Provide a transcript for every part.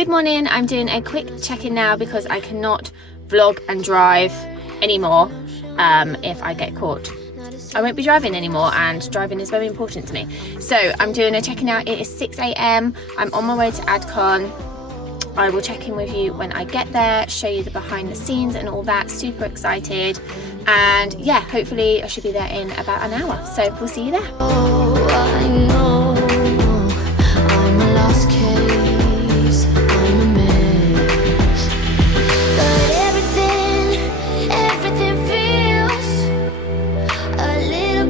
Good morning. I'm doing a quick check-in now because I cannot vlog and drive anymore if I get caught. I won't be driving anymore, and driving is very important to me. So I'm doing a check-in now. It is 6 AM. I'm on my way to Adcon. I will check in with you when I get there, show you the behind the scenes and all that. Super excited. And yeah, hopefully I should be there in about an hour. So we'll see you there. Oh, I know I'm a lost case, I'm a mess, but everything feels a little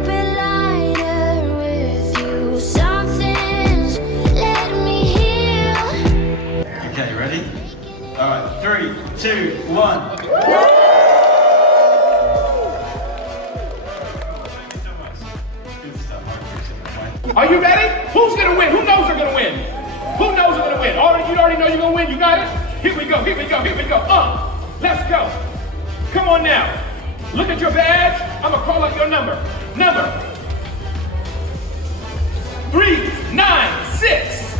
bit lighter with you. Something's letting me heal. Okay, ready? All right, 3, 2, 1. Are you ready? Who's gonna win? Who knows they're gonna win? Who knows they're gonna win? You already know you're gonna win. You got it? Here we go. Let's go. Come on now. Look at your badge. I'm gonna call out your number. Number 396.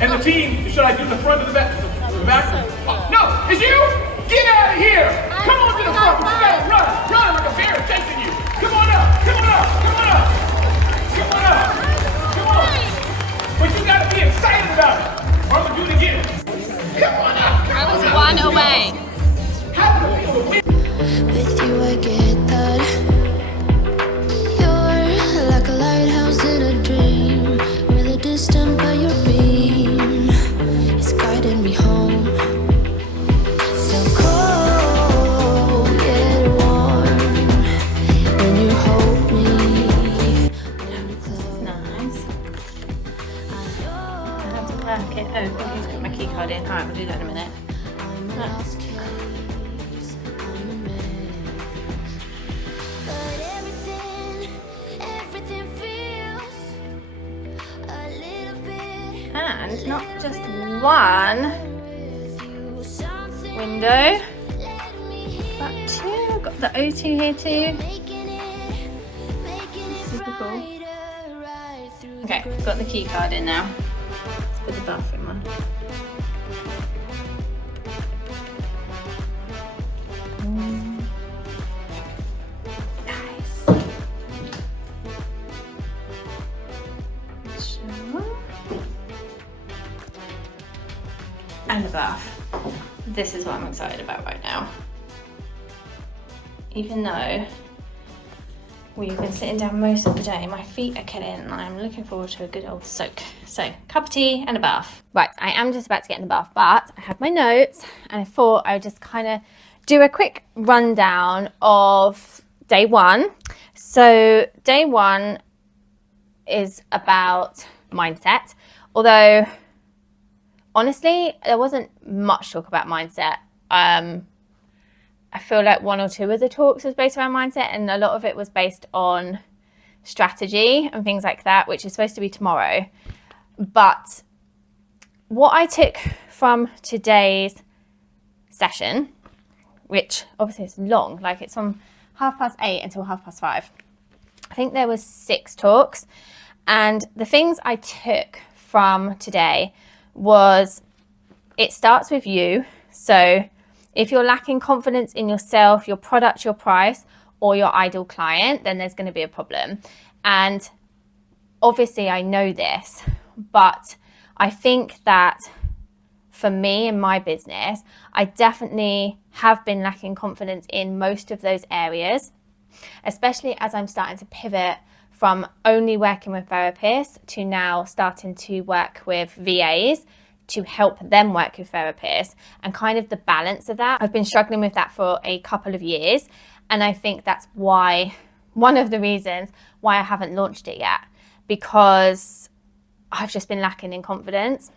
And the team, should I do the front or the back? The back? Oh, no, it's you? Get out of here. Come on to the front. You gotta run like a bear chasing you. Come on up. But you gotta be excited about it, or I'm gonna do it again. Come on up. I was one away. With you I get that you're like a lighthouse in a dream, really distant but your beam is guiding me home. So cold yet warm when you hold me, when you close. Nice. I have to work it. Oh, I think he's got my key card in. Alright, we'll do that in a minute. I'm a lost case, I'm a mess, but everything feels a little bit And not just one with you. Something window, letting me heal, but two. Got the O2 here too. making it Super cool. brighter right through Okay, got the key card in now. Let's put the bathroom on. Nice. Shower. And the bath. This is what I'm excited about right now. Even though we've been sitting down most of the day, my feet are killing and I'm looking forward to a good old soak. So, cup of tea and a bath. Right, I am just about to get in the bath, but I had my notes and I thought I would just kind of do a quick rundown of day one. So, day one is about mindset, although honestly, there wasn't much talk about mindset. I feel like one or two of the talks was based around mindset, and a lot of it was based on strategy and things like that, which is supposed to be tomorrow. But what I took from today's session, which obviously is long, like it's from 8:30 until 5:30. I think there was 6 talks, and the things I took from today was it starts with you. So if you're lacking confidence in yourself, your product, your price, or your ideal client, then there's going to be a problem. And obviously I know this, but I think that for me in my business, I definitely have been lacking confidence in most of those areas, especially as I'm starting to pivot from only working with therapists to now starting to work with VAs to help them work with therapists, and kind of the balance of that. I've been struggling with that for a couple of years, and I think that's why, one of the reasons why I haven't launched it yet, because I've just been lacking in confidence.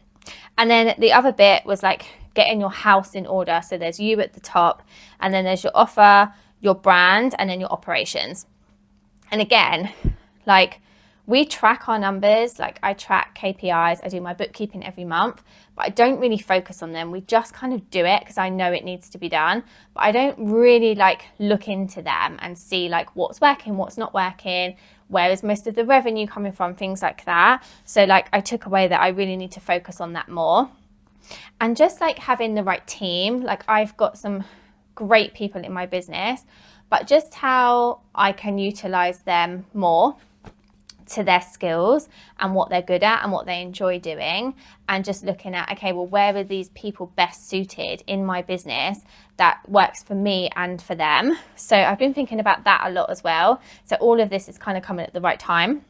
And then the other bit was like getting your house in order. So there's you at the top, and then there's your offer, your brand, and then your operations. And again, like we track our numbers, like I track KPIs, I do my bookkeeping every month, but I don't really focus on them. We just kind of do it because I know it needs to be done, but I don't really like look into them and see like what's working, what's not working, where is most of the revenue coming from, things like that. So like I took away that I really need to focus on that more. And just like having the right team, like I've got some great people in my business, but just how I can utilize them more to their skills and what they're good at and what they enjoy doing, and just looking at, okay, well, where are these people best suited in my business that works for me and for them. So I've been thinking about that a lot as well. So all of this is kind of coming at the right time.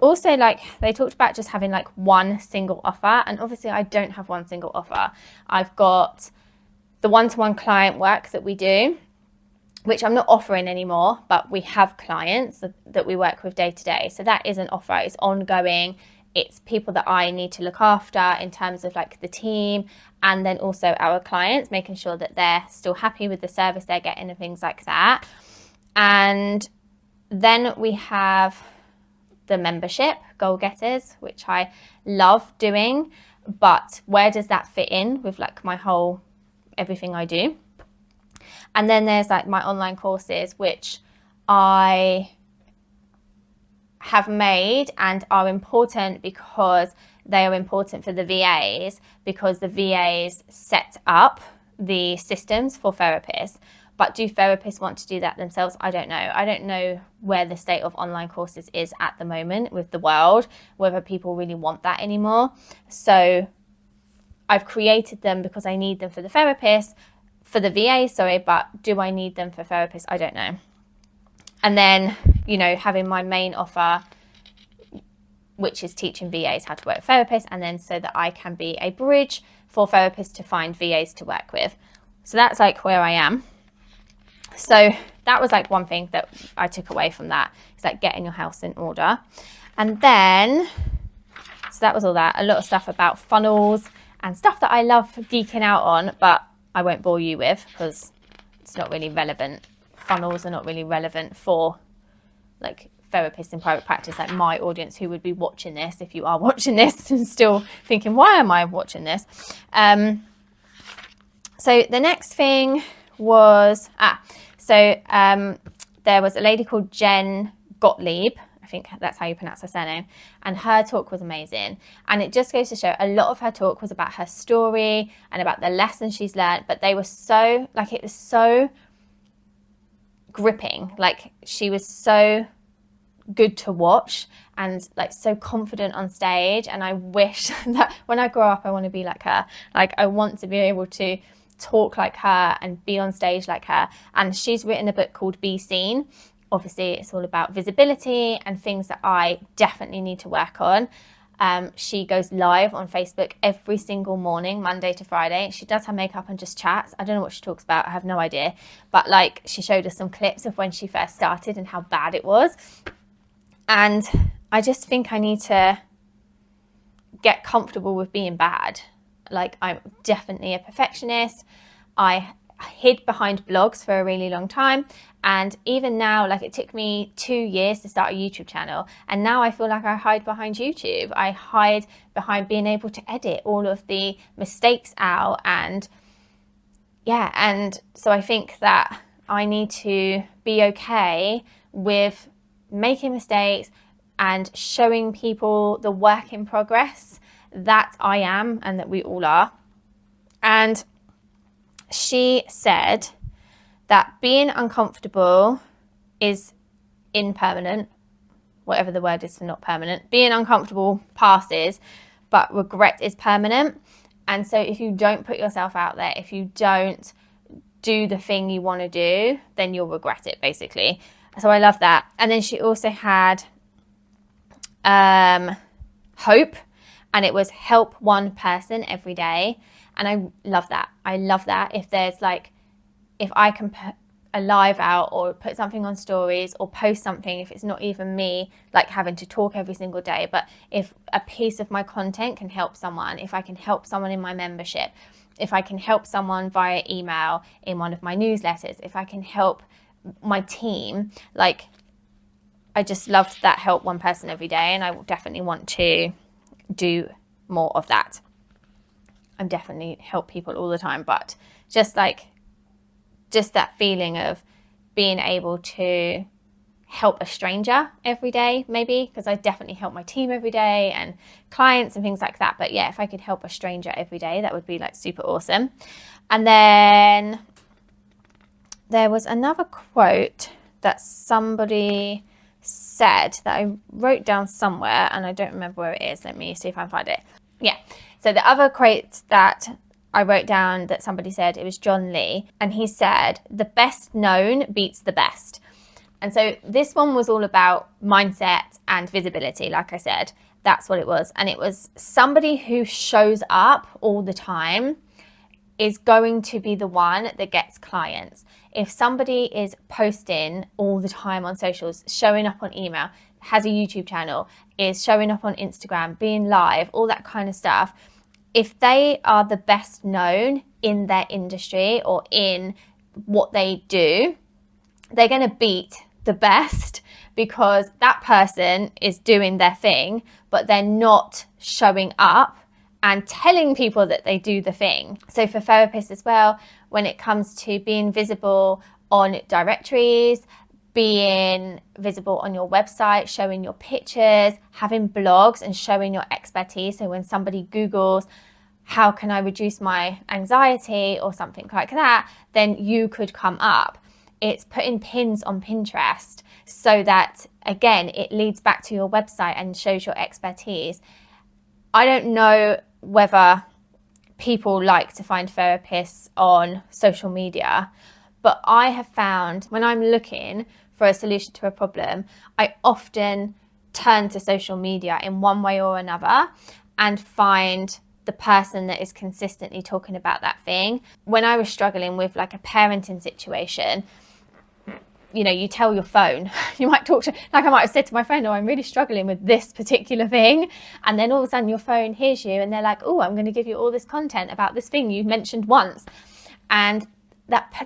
Also, like they talked about just having like one single offer, and obviously I don't have one single offer. I've got the one-to-one client work that we do, which I'm not offering anymore, but we have clients that we work with day to day. So that is an offer, it's ongoing. It's people that I need to look after in terms of like the team, and then also our clients, making sure that they're still happy with the service they're getting and things like that. And then we have the membership goal getters, which I love doing, but where does that fit in with like my whole everything I do? And then there's like my online courses, which I have made and are important because they are important for the VAs, because the VAs set up the systems for therapists. But do therapists want to do that themselves? I don't know. I don't know where the state of online courses is at the moment with the world, whether people really want that anymore. So I've created them because I need them for the therapists, for the VA, but do I need them for therapists? I don't know. And then, you know, having my main offer, which is teaching VAs how to work with therapists, and then so that I can be a bridge for therapists to find VAs to work with. So that's like where I am. So that was like one thing that I took away from that, is like getting your house in order. And then, so that was all that, a lot of stuff about funnels and stuff that I love geeking out on, but I won't bore you with because it's not really relevant. Funnels are not really relevant for like therapists in private practice, like my audience who would be watching this, if you are watching this and still thinking, why am I watching this? So the next thing was, there was a lady called Jen Gottlieb, I think that's how you pronounce her surname, and her talk was amazing. And it just goes to show, a lot of her talk was about her story and about the lessons she's learned, but they were so, like, it was so gripping. Like, she was so good to watch and like so confident on stage. And I wish that when I grow up, I want to be like her. Like, I want to be able to talk like her and be on stage like her. And she's written a book called Be Seen. Obviously, it's all about visibility and things that I definitely need to work on. She goes live on Facebook every single morning, Monday to Friday. She does her makeup and just chats. I don't know what she talks about. I have no idea. But like, she showed us some clips of when she first started and how bad it was. And I just think I need to get comfortable with being bad. Like, I'm definitely a perfectionist. I hid behind blogs for a really long time. And even now, like, it took me 2 years to start a YouTube channel. And now I feel like I hide behind YouTube. I hide behind being able to edit all of the mistakes out. And yeah, and so I think that I need to be okay with making mistakes and showing people the work in progress that I am and that we all are. And she said that being uncomfortable is impermanent, whatever the word is for not permanent. Being uncomfortable passes, but regret is permanent. And so if you don't put yourself out there, if you don't do the thing you want to do, then you'll regret it, basically. So I love that. And then she also had hope, and it was help one person every day. And I love that. I love that. If there's like, if I can put a live out or put something on stories or post something, if it's not even me like having to talk every single day, but if a piece of my content can help someone, if I can help someone in my membership, if I can help someone via email in one of my newsletters, if I can help my team, like, I just loved that help one person every day. And I will definitely want to do more of that. I'm definitely help people all the time, but just that feeling of being able to help a stranger every day, maybe, because I definitely help my team every day and clients and things like that. But yeah, if I could help a stranger every day, that would be like super awesome. And then there was another quote that somebody said that I wrote down somewhere, and I don't remember where it is. Let me see if I can find it. Yeah. So the other quote that I wrote down that somebody said, it was John Lee, and he said, "The best known beats the best." And so this one was all about mindset and visibility. Like I said, that's what it was. And it was somebody who shows up all the time is going to be the one that gets clients. If somebody is posting all the time on socials, showing up on email, has a YouTube channel, is showing up on Instagram, being live, all that kind of stuff, if they are the best known in their industry or in what they do, they're going to beat the best, because that person is doing their thing, but they're not showing up and telling people that they do the thing. So for therapists as well, when it comes to being visible on directories, being visible on your website, showing your pictures, having blogs and showing your expertise. So when somebody Googles, how can I reduce my anxiety or something like that, then you could come up. It's putting pins on Pinterest so that, again, it leads back to your website and shows your expertise. I don't know whether people like to find therapists on social media, but I have found when I'm looking for a solution to a problem, I often turn to social media in one way or another and find the person that is consistently talking about that thing. When I was struggling with like a parenting situation, you know, you tell your phone, you might talk to, like I might have said to my friend, oh, I'm really struggling with this particular thing. And then all of a sudden your phone hears you and they're like, oh, I'm going to give you all this content about this thing you mentioned once. And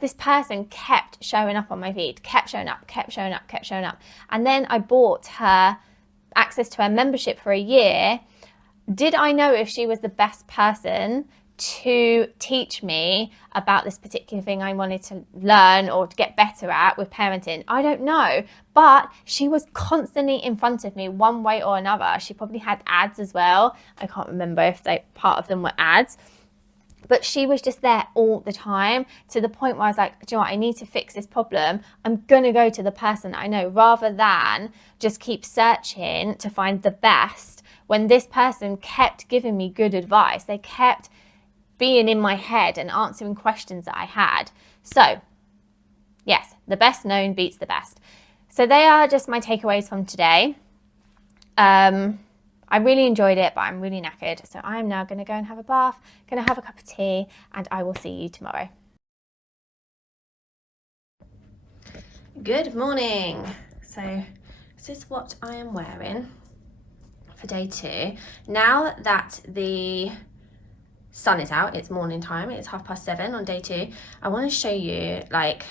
this person kept showing up on my feed, kept showing up. And then I bought her access to her membership for a year. Did I know if she was the best person to teach me about this particular thing I wanted to learn or to get better at with parenting? I don't know, but she was constantly in front of me one way or another. She probably had ads as well. I can't remember if part of them were ads, but she was just there all the time, to the point where I was like, do you know what, I need to fix this problem. I'm gonna go to the person that I know, rather than just keep searching to find the best, when this person kept giving me good advice. They kept being in my head and answering questions that I had. So yes, the best known beats the best. So they are just my takeaways from today. I really enjoyed it, but I'm really knackered. So I'm now going to go and have a bath, going to have a cup of tea, and I will see you tomorrow. Good morning. So this is what I am wearing for day 2. Now that the sun is out, it's morning time, it's 7:30 on day 2. I want to show you, like,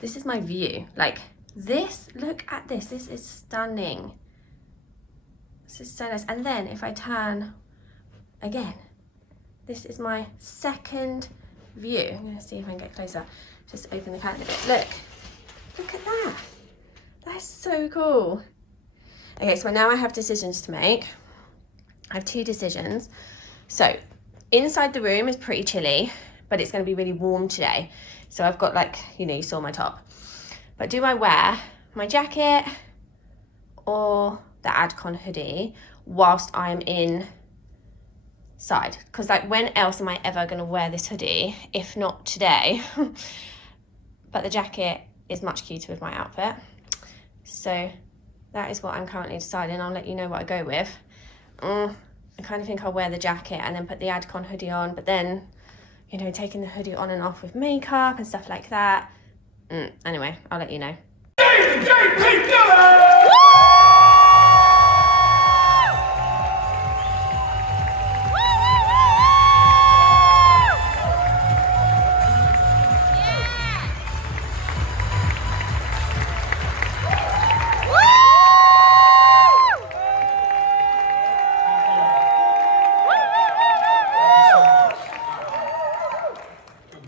this is my view. Like this, look at this. This is stunning. This is so nice. And then if I turn again, this is my second view. I'm going to see if I can get closer. Just open the curtain a bit. Look at that. That's so cool. Okay, so now I have decisions to make. I have 2 decisions. So inside the room is pretty chilly, but it's going to be really warm today. So I've got, like, you know, you saw my top. But do I wear my jacket or the Adcon hoodie whilst I'm inside? Because, like, when else am I ever going to wear this hoodie if not today? But the jacket is much cuter with my outfit. So that is what I'm currently deciding. I'll let you know what I go with. I kind of think I'll wear the jacket and then put the Adcon hoodie on, but then, you know, taking the hoodie on and off with makeup and stuff like that. Anyway, I'll let you know.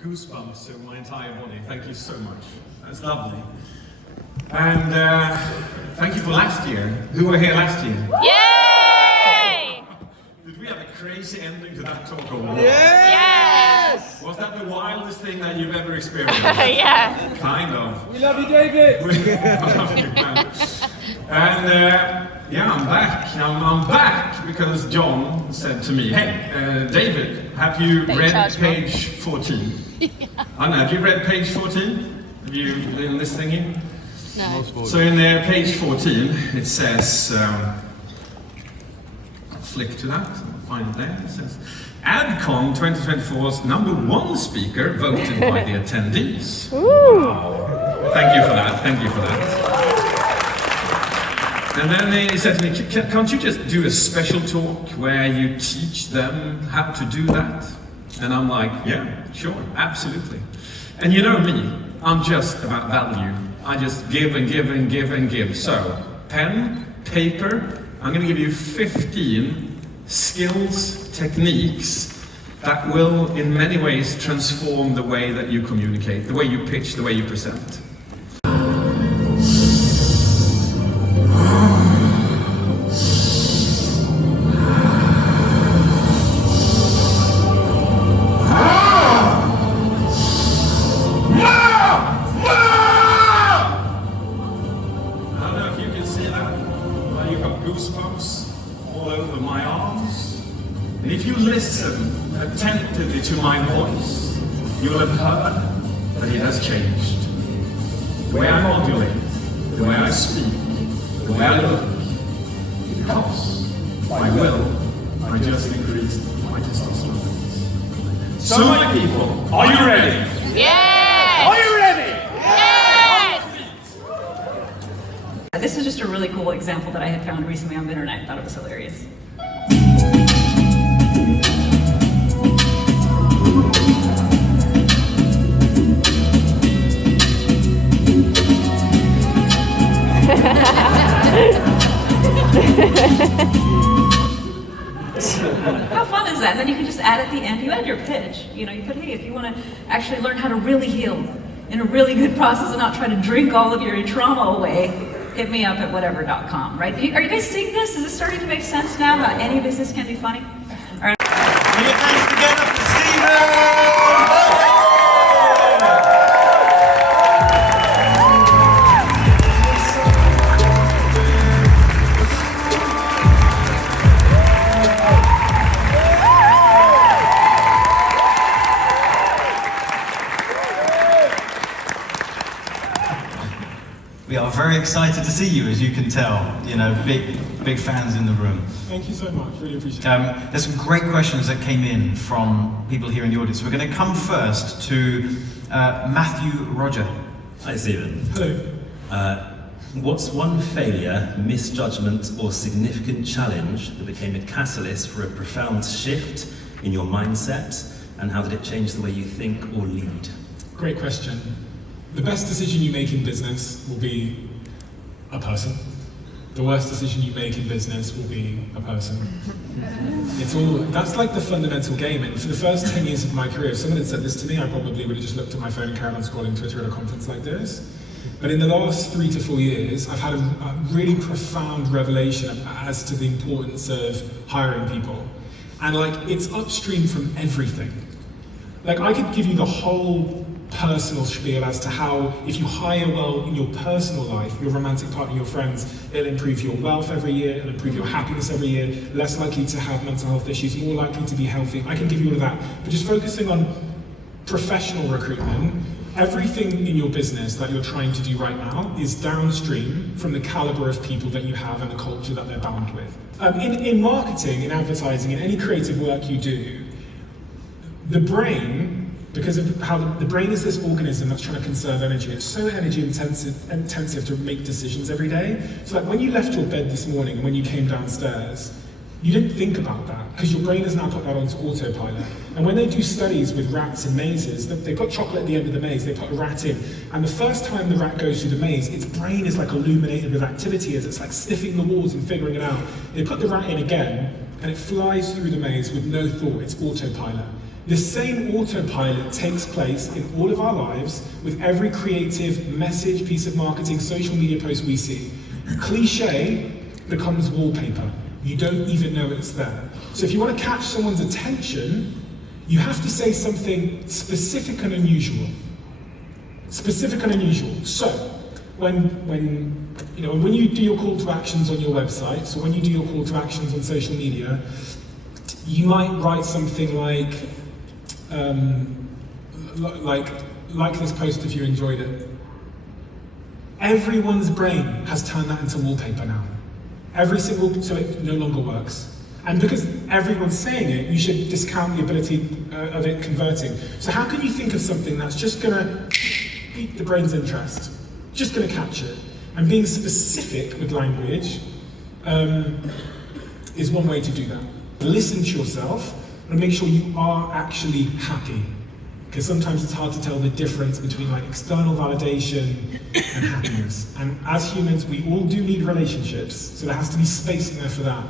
Goosebumps in my entire body. Thank you so much. That's lovely. And thank you for last year. Who were here last year? Yay! Did we have a crazy ending to that talk or what? Yes! Was that the wildest thing that you've ever experienced? Yeah. Kind of. We love you, David! I love you, man. And yeah, I'm back. I'm back because John said to me, hey, David, have you read page 14? I don't know, have you read page 14? Have you in this thingy? No. So in page 14, it says, flick to that, I'll find it there. It says, Adcon 2024's #1 speaker voted by the attendees. Wow. Thank you for that, thank you for that. And then he said to me, can't you just do a special talk where you teach them how to do that? And I'm like, yeah, sure, absolutely. And you know me, I'm just about value. I just give and give and give and give. So, pen, paper, I'm going to give you 15 skills, techniques that will in many ways transform the way that you communicate, the way you pitch, the way you present. Goosebumps all over my arms. And if you listen attentively to my voice, you'll have heard that it has changed. The way I modulate, the way I speak, the way I look, because by will, I just increased my testosterone. So my people, are you ready? Yes! Are you ready? Yes! This is just a really cool example that I had found recently on the internet. I thought it was hilarious. How fun is that? And then you can just add at the end, you add your pitch. You know, you put, hey, if you want to actually learn how to really heal in a really good process and not try to drink all of your trauma away, hit me up at whatever.com, right? Are you guys seeing this? Is this starting to make sense now, how any business can be funny? All right. Put your hands together for Stephen! We are very excited to see you, as you can tell. You know, big fans in the room. Thank you so much, really appreciate it. There's some great questions that came in from people here in the audience. We're going to come first to Matthew Roger. Hi, Stephen. Hello. What's one failure, misjudgment, or significant challenge that became a catalyst for a profound shift in your mindset, and how did it change the way you think or lead? Great question. The best decision you make in business will be a person. The worst decision you make in business will be a person. That's like the fundamental game. And for the first 10 years of my career, if someone had said this to me, I probably would have just looked at my phone and carried on scrolling Twitter at a conference like this. But in the last 3 to 4 years, I've had a really profound revelation as to the importance of hiring people. And it's upstream from everything. I could give you the whole personal spiel as to how, if you hire well in your personal life, your romantic partner, your friends, it'll improve your wealth every year, it'll improve your happiness every year, less likely to have mental health issues, more likely to be healthy. I can give you all of that. But just focusing on professional recruitment, everything in your business that you're trying to do right now is downstream from the caliber of people that you have and the culture that they're bound with. In marketing, in advertising, in any creative work you do, the brain, because of how the brain is this organism that's trying to conserve energy. It's so energy intensive to make decisions every day. So when you left your bed this morning and when you came downstairs, you didn't think about that because your brain has now put that onto autopilot. And when they do studies with rats in mazes, they put chocolate at the end of the maze, they put a rat in, and the first time the rat goes through the maze, its brain is illuminated with activity as it's sniffing the walls and figuring it out. They put the rat in again, and it flies through the maze with no thought, it's autopilot. The same autopilot takes place in all of our lives with every creative message, piece of marketing, social media post we see. Cliche becomes wallpaper. You don't even know it's there. So if you want to catch someone's attention, you have to say something specific and unusual. Specific and unusual. So when you do your call to actions on your website, so when you do your call to actions on social media, you might write something like this post if you enjoyed it. Everyone's brain has turned that into wallpaper now. So it no longer works. And because everyone's saying it, you should discount the ability of it converting. So how can you think of something that's just gonna pique the brain's interest, just gonna catch it? And being specific with language is one way to do that. Listen to yourself and make sure you are actually happy. Because sometimes it's hard to tell the difference between like external validation and happiness. And as humans, we all do need relationships, so there has to be space in there for that.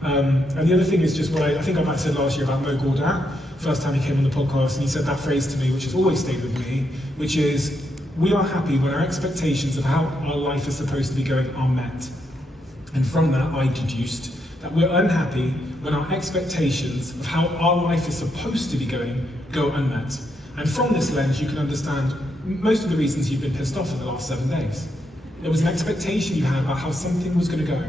And the other thing is just what I think I might have said last year about Mo Gawdat, first time he came on the podcast, and he said that phrase to me, which has always stayed with me, which is, we are happy when our expectations of how our life is supposed to be going are met. And from that, I deduced that we're unhappy when our expectations of how our life is supposed to be going go unmet. And from this lens, you can understand most of the reasons you've been pissed off in the last 7 days. There was an expectation you had about how something was going to go,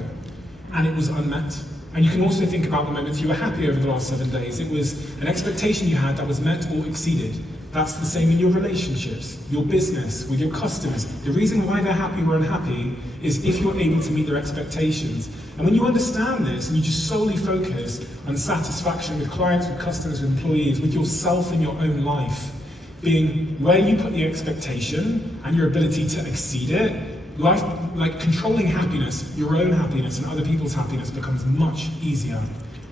and it was unmet. And you can also think about the moments you were happy over the last 7 days. It was an expectation you had that was met or exceeded. That's the same in your relationships, your business, with your customers. The reason why they're happy or unhappy is if you're able to meet their expectations. And when you understand this and you just solely focus on satisfaction with clients, with customers, with employees, with yourself in your own life, being where you put the expectation and your ability to exceed it, life, like controlling happiness, your own happiness and other people's happiness becomes much easier.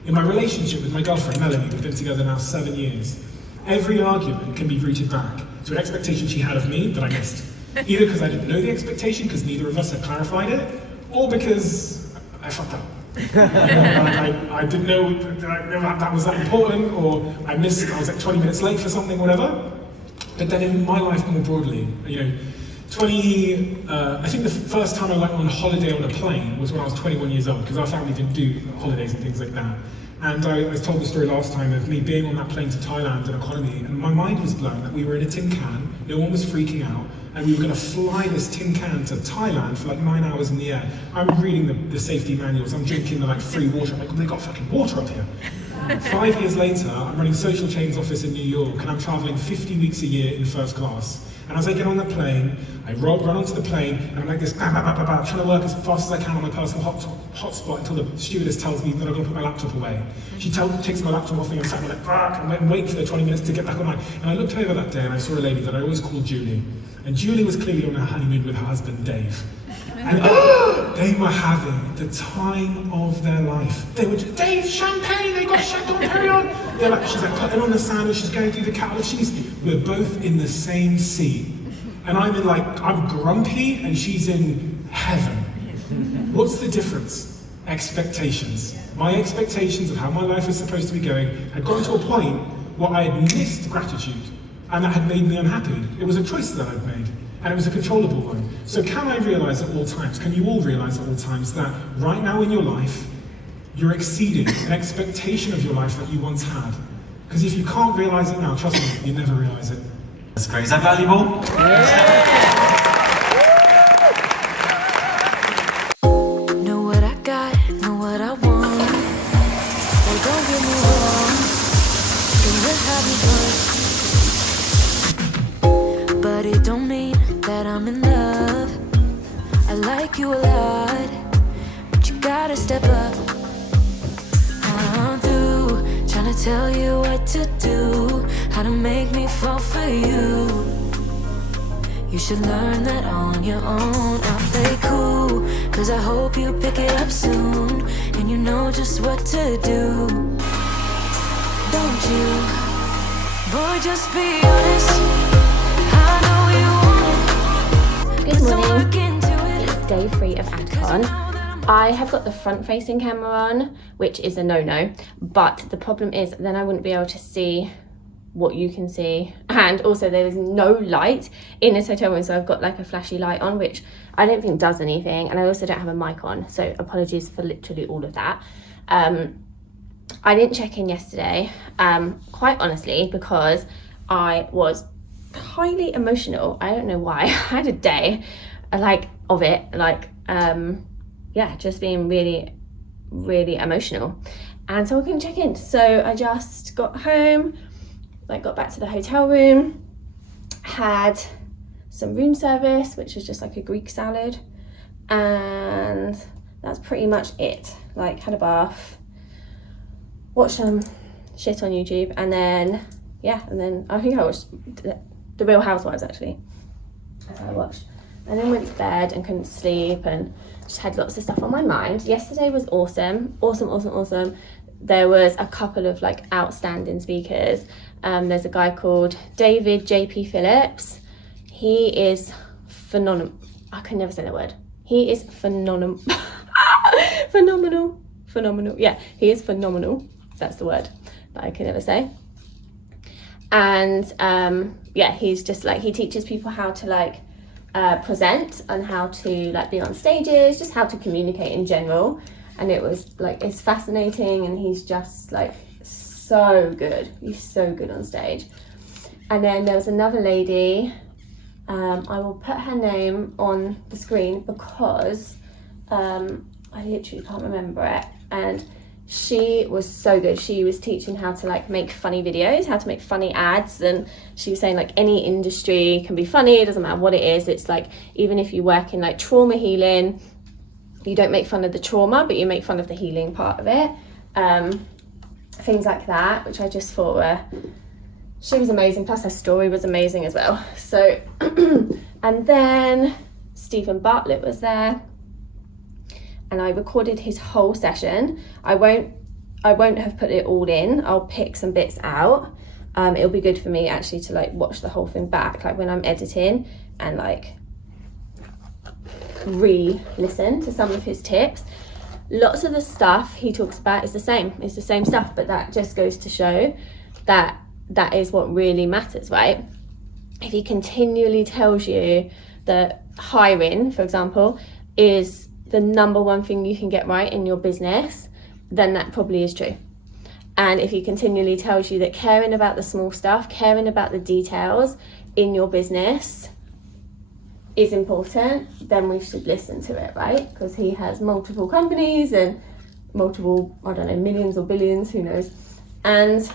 In my relationship with my girlfriend, Melanie, we've been together now 7 years. Every argument can be rooted back to an expectation she had of me that I missed. Either because I didn't know the expectation, because neither of us had clarified it, or because I fucked up. I didn't know that was that important, or I was like 20 minutes late for something, whatever. But then in my life more broadly, I think the first time I went on holiday on a plane was when I was 21 years old, because our family didn't do holidays and things like that. And I told the story last time of me being on that plane to Thailand in economy, and my mind was blown that we were in a tin can, no one was freaking out, and we were going to fly this tin can to Thailand for like 9 hours in the air. I'm reading the safety manuals, I'm drinking the like free water, I'm like, they got fucking water up here. 5 years later, I'm running Social Chain's office in New York, and I'm traveling 50 weeks a year in first class. And as I get on the plane, I run onto the plane, and I'm like this, bah, bah, bah, bah, bah, trying to work as fast as I can on my personal hotspot until the stewardess tells me that I'm going to put my laptop away. She takes my laptop off me, and I'm sat there like, fuck, I'm waiting for the 20 minutes to get back online. And I looked over that day, and I saw a lady that I always called Julie. And Julie was clearly on her honeymoon with her husband, Dave. And they were having the time of their life. They were just, Dave, champagne, they got Chateau Perignon. She's like putting on the sandal, she's going through the cattle. We're both in the same seat. And I'm grumpy and she's in heaven. What's the difference? Expectations. My expectations of how my life is supposed to be going had gone to a point where I had missed gratitude. And that had made me unhappy. It was a choice that I'd made. And it was a controllable one. So can I realize at all times, can you all realize at all times that right now in your life, you're exceeding an expectation of your life that you once had? Because if you can't realize it now, trust me, you never realize it. That's great. Is that valuable? Know what I got, know what I want. Oh, don't get me wrong, and we're having fun. But it don't mean that I'm in love. I like you a lot, but you gotta step up. I'm through trying to tell you what to do, how to make me fall for you. You should learn that on your own. I'll play cool, cause I hope you pick it up soon, and you know just what to do. Don't you? Boy, just be honest. Good morning, it's day 3 of Adcon. I have got the front facing camera on, which is a no-no, but the problem is then I wouldn't be able to see what you can see. And also there is no light in this hotel room, so I've got like a flashy light on, which I don't think does anything, and I also don't have a mic on, so apologies for literally all of that. I didn't check in yesterday, quite honestly, because I was highly emotional. I don't know why. I had a day of it, just being really, really emotional, and so I couldn't check in. So I just got home, got back to the hotel room, had some room service, which was just like a Greek salad, and that's pretty much it. Had a bath, watched some shit on YouTube, and then I think I watched The Real Housewives, actually. That's what I watched. And then went to bed and couldn't sleep and just had lots of stuff on my mind. Yesterday was awesome. There was a couple of outstanding speakers. There's a guy called David J.P. Phillips. He is phenomenal. I can never say that word. He is phenomenal. Phenomenal. Yeah, he is phenomenal. That's the word that I can never say. And he's just he teaches people how to present and how to be on stages, just how to communicate in general. And it was it's fascinating, and he's just so good. He's so good on stage. And then there was another lady, I will put her name on the screen because I literally can't remember it, and she was so good. She was teaching how to make funny videos, how to make funny ads, and she was saying any industry can be funny, it doesn't matter what it is. It's even if you work in trauma healing, you don't make fun of the trauma, but you make fun of the healing part of it. Things like that, which I just thought she was amazing, plus her story was amazing as well. So and then Stephen Bartlett was there, and I recorded his whole session. I won't have put it all in. I'll pick some bits out. It'll be good for me actually to watch the whole thing back, when I'm editing, and re-listen to some of his tips. Lots of the stuff he talks about is the same. It's the same stuff, but that just goes to show that that is what really matters, right? If he continually tells you that hiring, for example, is the number one thing you can get right in your business, then that probably is true. And if he continually tells you that caring about the small stuff, caring about the details in your business is important, then we should listen to it, right? Because he has multiple companies and multiple, I don't know, millions or billions, who knows. And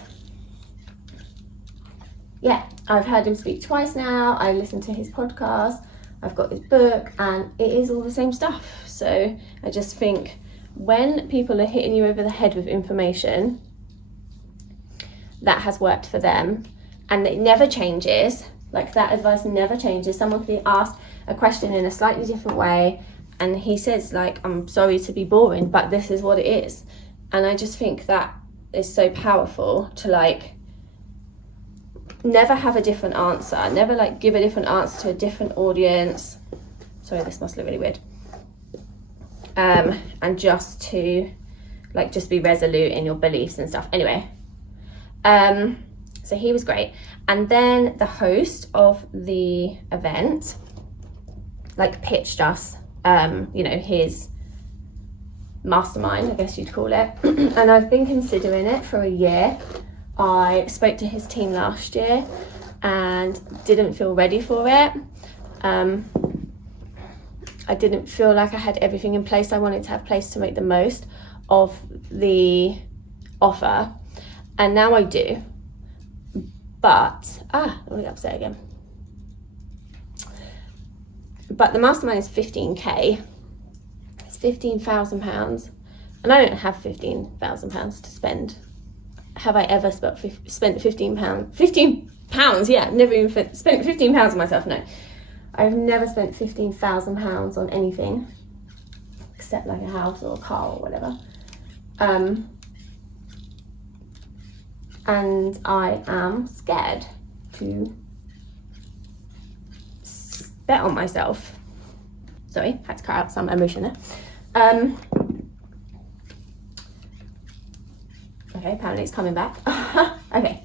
yeah, I've heard him speak twice now. I listened to his podcast, I've got his book, and it is all the same stuff. So I just think when people are hitting you over the head with information that has worked for them and it never changes, that advice never changes. Someone could be asked a question in a slightly different way, and he says I'm sorry to be boring, but this is what it is. And I just think that is so powerful to never have a different answer, never give a different answer to a different audience. Sorry, this must look really weird. And just to just be resolute in your beliefs and stuff. Anyway, so he was great. And then the host of the event pitched us his mastermind, I guess you'd call it. And I've been considering it for a year. I spoke to his team last year and didn't feel ready for it. I didn't feel like I had everything in place I wanted to have place to make the most of the offer, and now I do. But I'm really upset again. But the mastermind is 15k. It's £15,000, and I don't have £15,000 to spend. Have I ever spent £15? £15? Yeah, never even spent £15 on myself. No, I've never spent £15,000 on anything except a house or a car or whatever. And I am scared to bet on myself. Sorry, had to cut out some emotion there. Okay, apparently it's coming back. Okay.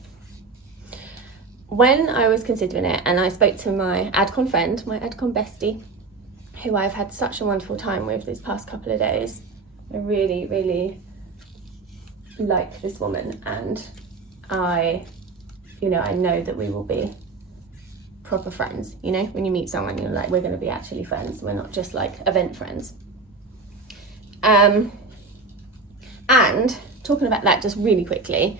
when I was considering it, and I spoke to my Adcon friend, my Adcon bestie, who I've had such a wonderful time with these past couple of days. I really, really like this woman, and I know that we will be proper friends. You know, when you meet someone, you're like, we're going to be actually friends. We're not just like event friends. And talking about that just really quickly,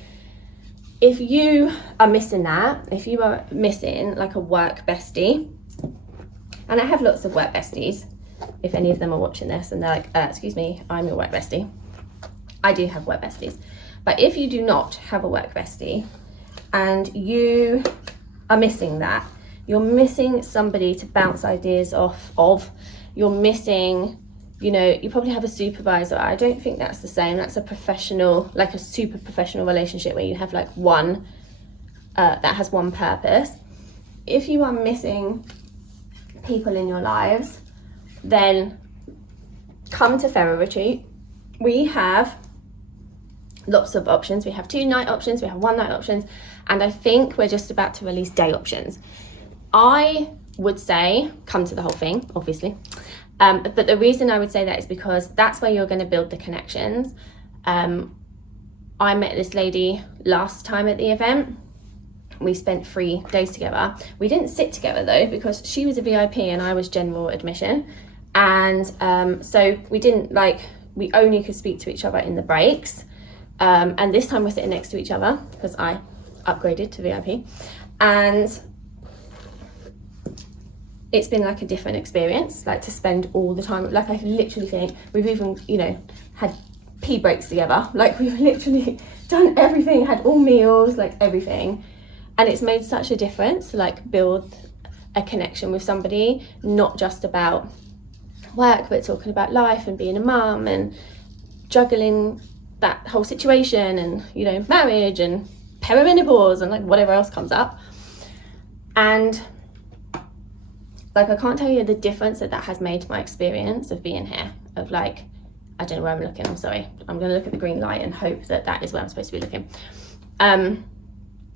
if you are missing that, if you are missing like a work bestie, and I have lots of work besties, if any of them are watching this and they're like, excuse me, I'm your work bestie. I do have work besties. But if you do not have a work bestie and you are missing that, you're missing somebody to bounce ideas off of, you're missing, you know, you probably have a supervisor. I don't think that's the same. That's a professional, like a super professional relationship where you have like one that has one purpose. If you are missing people in your lives, then come to Pharaoh Retreat. We have lots of options. We have 2 night options, we have 1 night options, and I think we're just about to release day options. I would say come to the whole thing, obviously. But the reason I would say that is because that's where you're going to build the connections. I met this lady last time at the event. We spent 3 days together. We didn't sit together though, because she was a VIP and I was general admission. And so we didn't we only could speak to each other in the breaks. And this time we're sitting next to each other because I upgraded to VIP. And it's been like a different experience, like to spend all the time, like I literally think we've even, you know, had pee breaks together, like we've literally done everything, had all meals, like everything. And it's made such a difference to like build a connection with somebody, not just about work, but talking about life and being a mum and juggling that whole situation and, you know, marriage and perimenopause and like whatever else comes up. And like, I can't tell you the difference that has made to my experience of being here, of like, I don't know where I'm looking, I'm sorry. I'm gonna look at the green light and hope that that is where I'm supposed to be looking.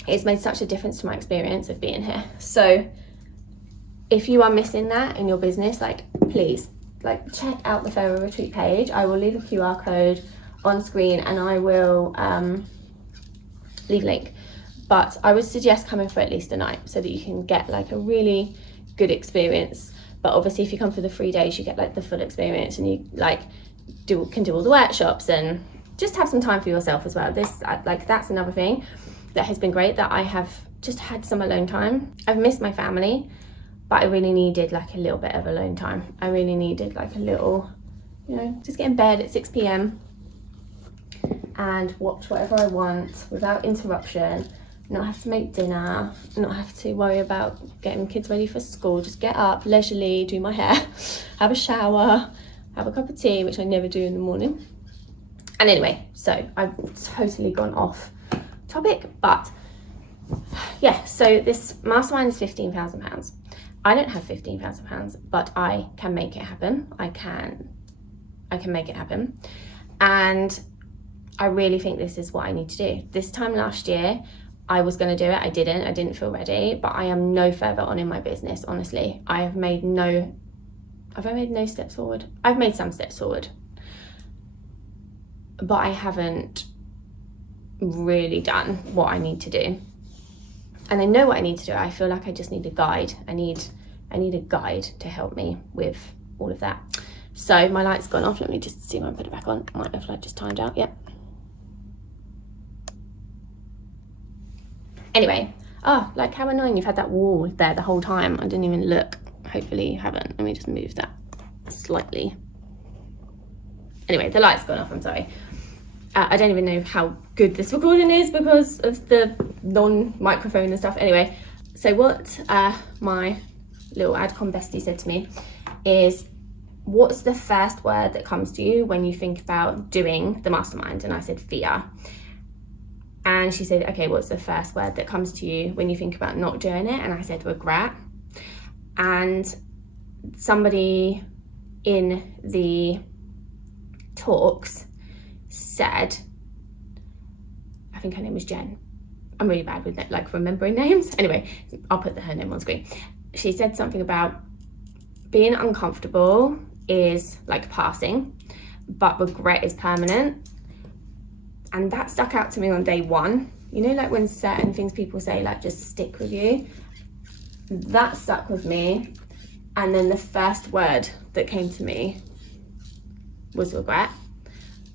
It's made such a difference to my experience of being here. So if you are missing that in your business, like please, like check out the Pharaoh Retreat page. I will leave a QR code on screen and I will leave a link. But I would suggest coming for at least a night so that you can get like a really good experience. But obviously if you come for the 3 days, you get like the full experience and you like can do all the workshops and just have some time for yourself as well. This like that's another thing that has been great, that I have just had some alone time. I've missed my family, but I really needed like a little bit of alone time. I really needed like a little, you know, just get in bed at 6 p.m. and watch whatever I want without interruption, not have to make dinner, not have to worry about getting kids ready for school, just get up leisurely, do my hair, have a shower, have a cup of tea, which I never do in the morning. And anyway, so I've totally gone off topic, but yeah, so this mastermind is £15,000. I don't have £15,000, but I can make it happen. I can make it happen. And I really think this is what I need to do. This time last year, I was going to do it. I didn't feel ready, but I am no further on in my business, honestly. Have I made no steps forward? I've made some steps forward, but I haven't really done what I need to do. And I know what I need to do. I feel like I just need a guide. I need a guide to help me with all of that. So my light's gone off. Let me just see when I put it back on. I might have like just timed out. Yep. Anyway, like how annoying, you've had that wall there the whole time. I didn't even look. Hopefully you haven't. Let me just move that slightly. Anyway, the light's gone off, I'm sorry. I don't even know how good this recording is because of the non-microphone and stuff. Anyway, so what my little Adcon bestie said to me is, what's the first word that comes to you when you think about doing the mastermind? And I said, fear. And she said, okay, what's the first word that comes to you when you think about not doing it? And I said, regret. And somebody in the talks said, I think her name was Jen. I'm really bad with like remembering names. Anyway, I'll put her name on screen. She said something about being uncomfortable is like passing, but regret is permanent. And that stuck out to me on day one. You know, like when certain things people say like just stick with you, that stuck with me. And then the first word that came to me was regret,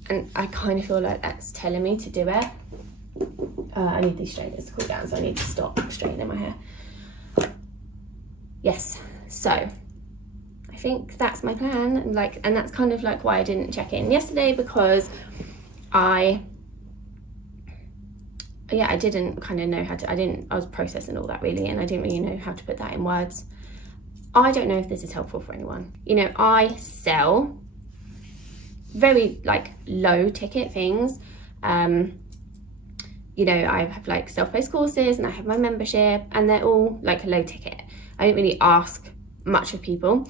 and I kind of feel like that's telling me to do it. I need these straighteners to cool down, so I need to stop straightening my hair. Yes, so I think that's my plan, and that's kind of like why I didn't check in yesterday, because I didn't kind of know how to, I was processing all that really, and I didn't really know how to put that in words. I don't know if this is helpful for anyone. You know, I sell very like low ticket things. You know, I have like self-paced courses and I have my membership, and they're all like low ticket. I don't really ask much of people.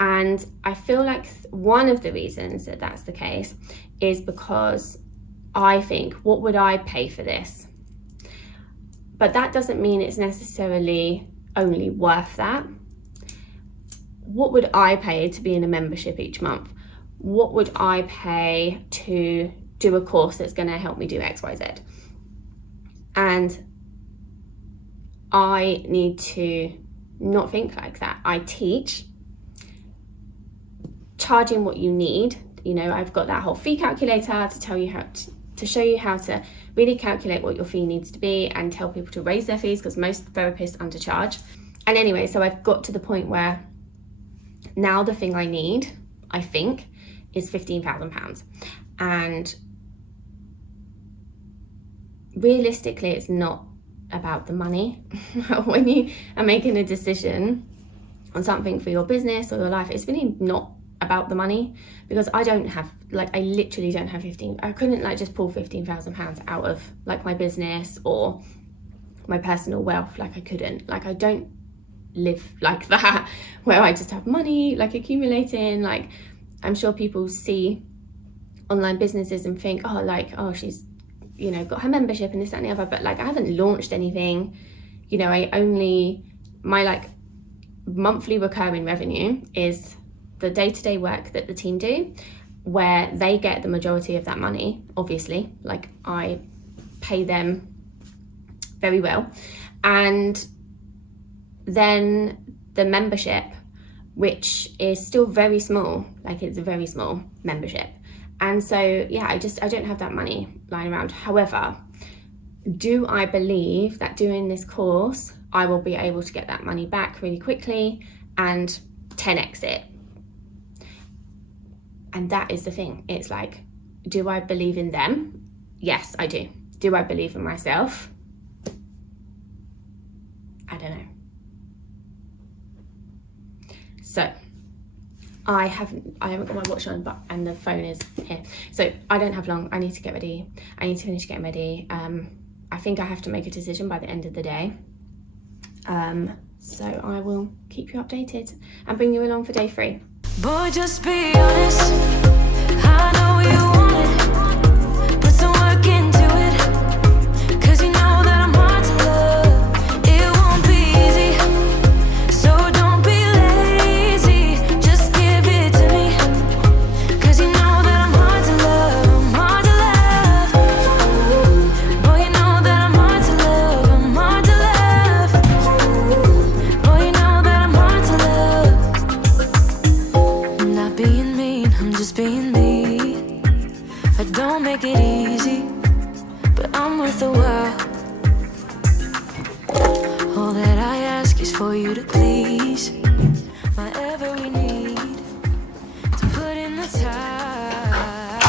And I feel like one of the reasons that that's the case is because I think, what would I pay for this? But that doesn't mean it's necessarily only worth that. What would I pay to be in a membership each month? What would I pay to do a course that's going to help me do X, Y, Z? And I need to not think like that. I teach charging what you need. You know, I've got that whole fee calculator to tell you how to show you how to really calculate what your fee needs to be and tell people to raise their fees, because most therapists undercharge. And anyway, so I've got to the point where now the thing I need, I think, is £15,000. And realistically, it's not about the money. When you are making a decision on something for your business or your life, it's really not about the money, because I don't have, like, I literally don't have I couldn't like just pull £15,000 out of like my business or my personal wealth. Like I couldn't, like I don't live like that where I just have money like accumulating. Like I'm sure people see online businesses and think, oh, like, oh, she's, you know, got her membership and this, that and the other, but like I haven't launched anything. You know, my like monthly recurring revenue is the day-to-day work that the team do, where they get the majority of that money, obviously. Like I pay them very well. And then the membership, which is still very small, like it's a very small membership. And so, yeah, I don't have that money lying around. However, do I believe that doing this course, I will be able to get that money back really quickly and 10x it? And that is the thing. It's like, do I believe in them? Yes, I do. Do I believe in myself? I don't know. So I haven't got my watch on, and the phone is here. So I don't have long. I need to get ready. I need to finish getting ready. I think I have to make a decision by the end of the day. So I will keep you updated and bring you along for day 3. Boy, just be honest. I know you want it. Put some work into it. 'Cause you know that I'm hard to love. It won't be easy. So don't be lazy. Just give it to me. 'Cause you know that I'm hard to love. I'm hard to love. Boy, you know that I'm hard to love. I'm hard to love. Boy, you know that I'm hard to love. I'm not being mean, I'm just being me. I don't make it easy, but I'm worth the while. All that I ask is for you to please my every need, to put in the time.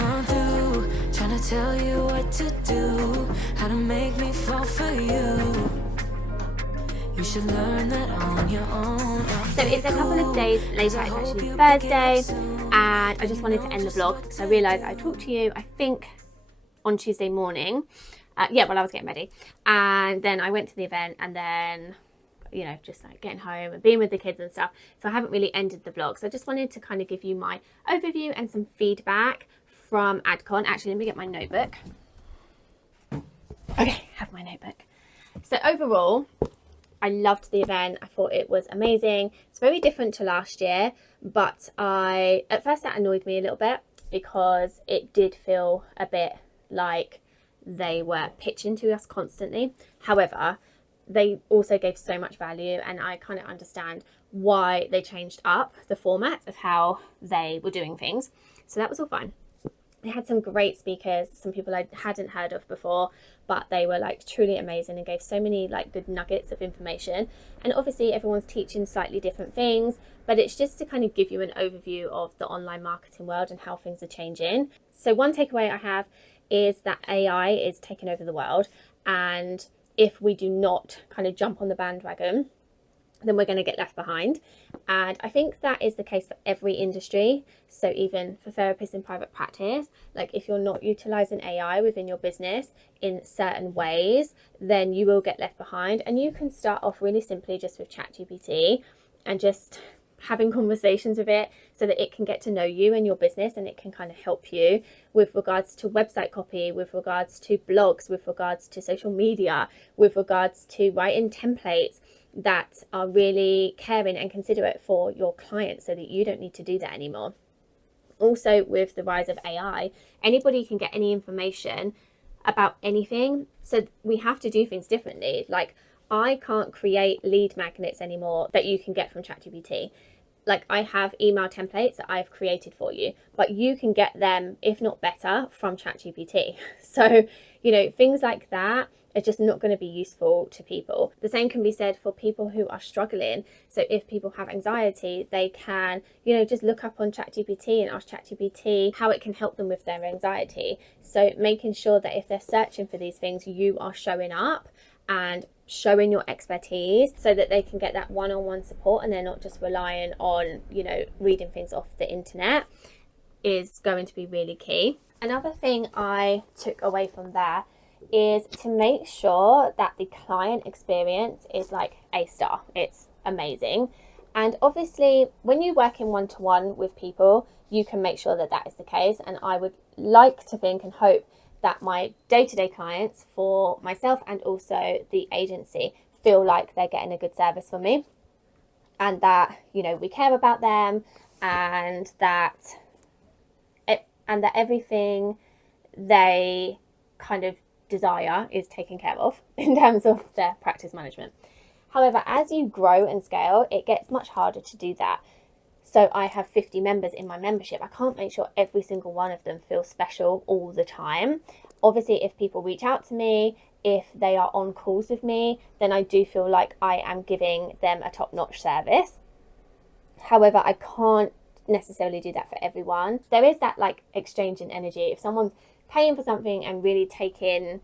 I'm through trying to tell you what to do, how to make me fall for you. You should learn that on your own. So it's a couple of days later, it's actually Thursday, and I just wanted to end the vlog. So I realised I talked to you, I think, on Tuesday morning. While I was getting ready. And then I went to the event, and then, you know, just like getting home and being with the kids and stuff. So I haven't really ended the vlog. So I just wanted to kind of give you my overview and some feedback from Adcon. Actually, let me get my notebook. Okay, have my notebook. So overall, I loved the event. I thought it was amazing. It's very different to last year, but at first that annoyed me a little bit because it did feel a bit like they were pitching to us constantly. However, they also gave so much value, and I kind of understand why they changed up the format of how they were doing things. So that was all fine. They had some great speakers, some people I hadn't heard of before, but they were like truly amazing and gave so many like good nuggets of information. And obviously everyone's teaching slightly different things, but it's just to kind of give you an overview of the online marketing world and how things are changing. So one takeaway I have is that AI is taking over the world, and if we do not kind of jump on the bandwagon, then we're going to get left behind. And I think that is the case for every industry. So even for therapists in private practice, like if you're not utilizing AI within your business in certain ways, then you will get left behind. And you can start off really simply just with ChatGPT and just having conversations with it so that it can get to know you and your business, and it can kind of help you with regards to website copy, with regards to blogs, with regards to social media, with regards to writing templates that are really caring and considerate for your clients so that you don't need to do that anymore. Also, with the rise of AI, anybody can get any information about anything. So we have to do things differently. Like I can't create lead magnets anymore that you can get from ChatGPT. Like I have email templates that I've created for you, but you can get them, if not better, from ChatGPT. So, things like that are just not going to be useful to people. The same can be said for people who are struggling. So if people have anxiety, they can, just look up on ChatGPT and ask ChatGPT how it can help them with their anxiety. So making sure that if they're searching for these things, you are showing up and showing your expertise so that they can get that one-on-one support and they're not just relying on, reading things off the internet is going to be really key. Another thing I took away from there is to make sure that the client experience is like A star. It's amazing. And obviously when you work in one-to-one with people, you can make sure that that is the case. And I would like to think and hope that my day-to-day clients, for myself and also the agency, feel like they're getting a good service from me, and that we care about them, and that everything they kind of desire is taken care of in terms of their practice management. However, as you grow and scale, it gets much harder to do that. So I have 50 members in my membership. I can't make sure every single one of them feels special all the time. Obviously, if people reach out to me, if they are on calls with me, then I do feel like I am giving them a top-notch service. However, I can't necessarily do that for everyone. There is that like exchange in energy. If someone's paying for something and really taking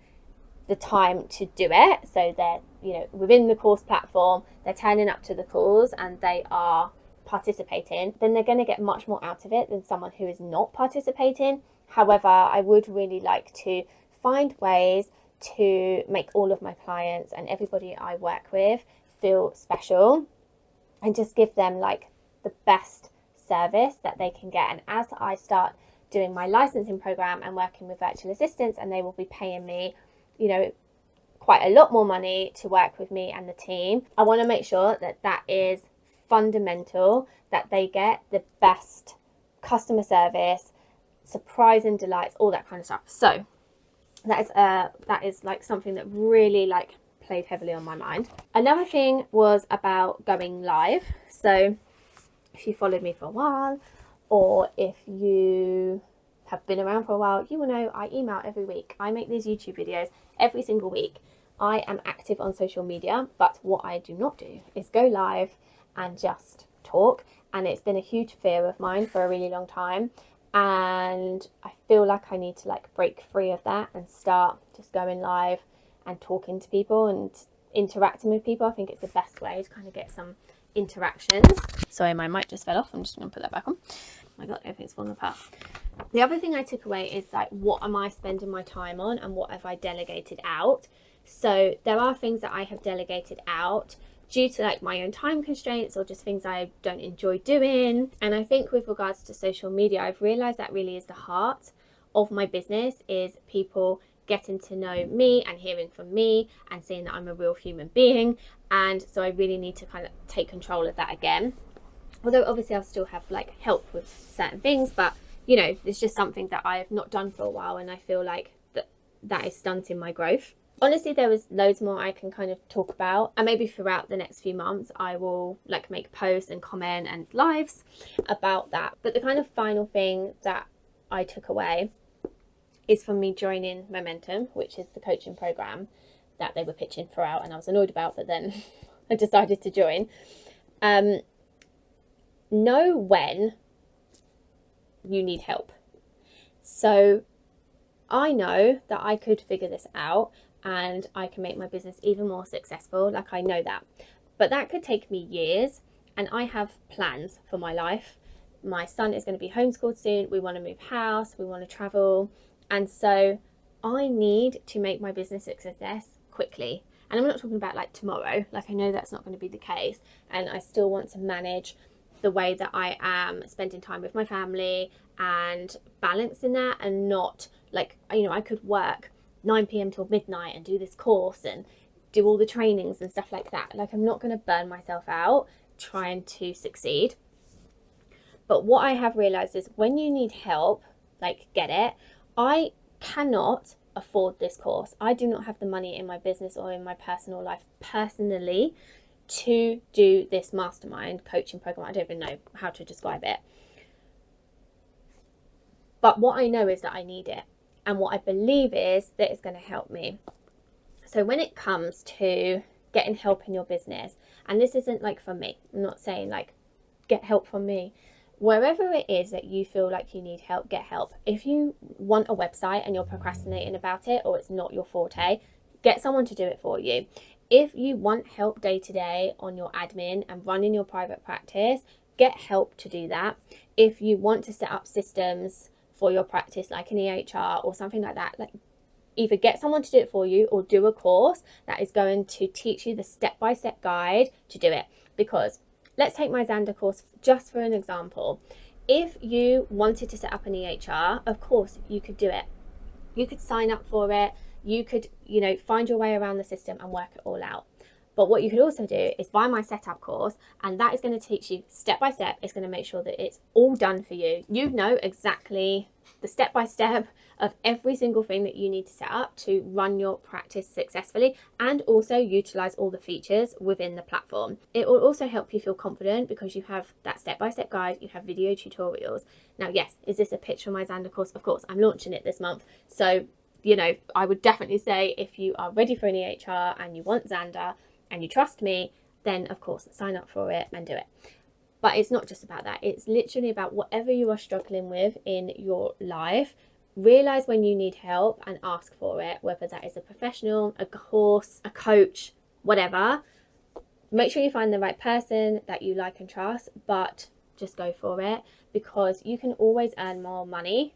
the time to do it, so they're within the course platform, they're turning up to the calls and they are participating, then they're going to get much more out of it than someone who is not participating. However, I would really like to find ways to make all of my clients and everybody I work with feel special and just give them like the best service that they can get. And as I start doing my licensing program and working with virtual assistants, and they will be paying me, quite a lot more money to work with me and the team, I want to make sure that that is fundamental, that they get the best customer service, surprise and delights, all that kind of stuff. So that is like something that really like played heavily on my mind. Another thing was about going live. So if you followed me for a while, or if you have been around for a while, you will know I email every week. I make these YouTube videos every single week. I am active on social media, but what I do not do is go live and just talk. And it's been a huge fear of mine for a really long time. And I feel like I need to like break free of that and start just going live and talking to people and interacting with people. I think it's the best way to kind of get some interactions. Sorry, my mic just fell off. I'm just going to put that back on. Oh my God, everything's falling apart. The other thing I took away is like, what am I spending my time on and what have I delegated out? So there are things that I have delegated out due to like my own time constraints or just things I don't enjoy doing. And I think with regards to social media, I've realized that really is the heart of my business, is people getting to know me and hearing from me and seeing that I'm a real human being. And so I really need to kind of take control of that again. Although obviously I'll still have like help with certain things, but you know, it's just something that I have not done for a while, and I feel like that is stunting my growth. Honestly, there was loads more I can kind of talk about, and maybe throughout the next few months I will like make posts and comment and lives about that. But the kind of final thing that I took away is from me joining Momentum, which is the coaching program that they were pitching throughout and I was annoyed about, but then I decided to join. Know when you need help. So I know that I could figure this out and I can make my business even more successful. Like, I know that, but that could take me years, and I have plans for my life. My son is going to be homeschooled soon. We want to move house, we want to travel, and so I need to make my business a success quickly. And I'm not talking about like tomorrow, like I know that's not going to be the case, and I still want to manage the way that I am spending time with my family and balancing that, and not like, you know, I could work 9 p.m. till midnight and do this course and do all the trainings and stuff like that. Like, I'm not going to burn myself out trying to succeed. But what I have realized is when you need help, like, get it. I cannot afford this course. I do not have the money in my business or in my personal life personally to do this mastermind coaching program. I don't even know how to describe it. But what I know is that I need it. And what I believe is that it's going to help me. So when it comes to getting help in your business, and this isn't like from me, I'm not saying like get help from me. Wherever it is that you feel like you need help, get help. If you want a website and you're procrastinating about it, or it's not your forte, get someone to do it for you. If you want help day to day on your admin and running your private practice, get help to do that. If you want to set up systems for your practice, like an EHR or something like that, like either get someone to do it for you or do a course that is going to teach you the step-by-step guide to do it. Because let's take my Xander course just for an example. If you wanted to set up an EHR, of course you could do it. You could sign up for it. You could, you know, find your way around the system and work it all out. But what you could also do is buy my setup course, and that is going to teach you step by step. It's going to make sure that it's all done for you. You know exactly the step by step of every single thing that you need to set up to run your practice successfully, and also utilize all the features within the platform. It will also help you feel confident because you have that step by step guide, you have video tutorials. Now, yes, is this a pitch for my Xander course? Of course, I'm launching it this month. So, you know, I would definitely say if you are ready for an EHR and you want Xander and you trust me, then of course sign up for it and do it. But it's not just about that. It's literally about whatever you are struggling with in your life. Realize when you need help and ask for it, whether that is a professional, a course, a coach, whatever. Make sure you find the right person that you like and trust, but just go for it, because you can always earn more money.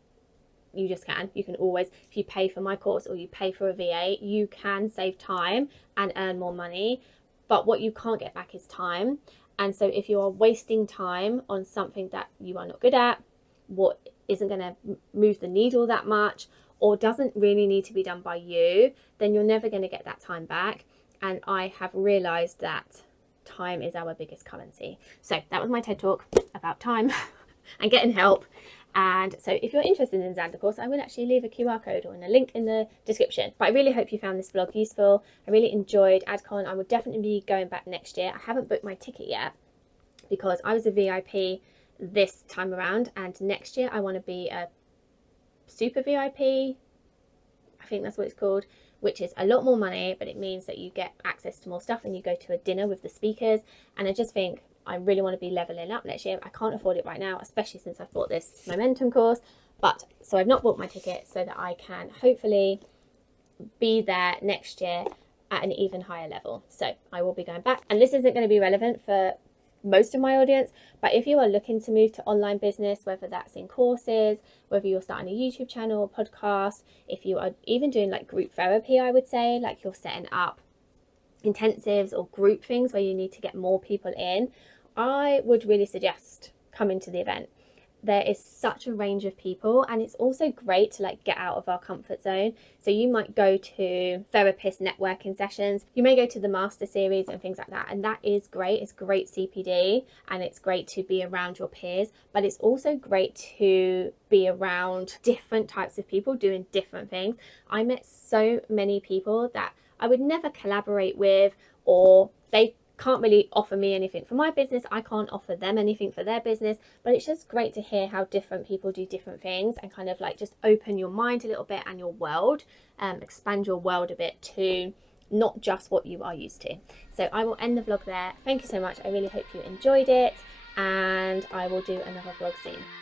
You just can. You can always, if you pay for my course or you pay for a VA, you can save time and earn more money. But what you can't get back is time. And so if you are wasting time on something that you are not good at, what isn't going to move the needle that much, or doesn't really need to be done by you, then you're never going to get that time back. And I have realized that time is our biggest currency. So that was my TED talk about time and getting help. And so if you're interested in Xander course, I will actually leave a QR code or a link in the description. But I really hope you found this vlog useful. I really enjoyed Adcon. I will definitely be going back next year. I haven't booked my ticket yet because I was a VIP this time around, and next year I want to be a super VIP. I think that's what it's called, which is a lot more money, but it means that you get access to more stuff and you go to a dinner with the speakers. And I just think I really want to be leveling up next year. I can't afford it right now, especially since I've bought this Momentum course. But so I've not bought my ticket so that I can hopefully be there next year at an even higher level. So I will be going back, and this isn't going to be relevant for most of my audience, but if you are looking to move to online business, whether that's in courses, whether you're starting a YouTube channel or podcast, if you are even doing like group therapy, I would say, like you're setting up intensives or group things where you need to get more people in, I would really suggest coming to the event. there is such a range of people, and it's also great to like get out of our comfort zone. So you might go to therapist networking sessions, you may go to the master series and things like that, and that is great. It's great CPD and it's great to be around your peers, but it's also great to be around different types of people doing different things. I met so many people that I would never collaborate with, or they can't really offer me anything for my business, I can't offer them anything for their business, but it's just great to hear how different people do different things and kind of like just open your mind a little bit and your world, expand your world a bit to not just what you are used to. So I will end the vlog there. Thank you so much. I really hope you enjoyed it, and I will do another vlog soon.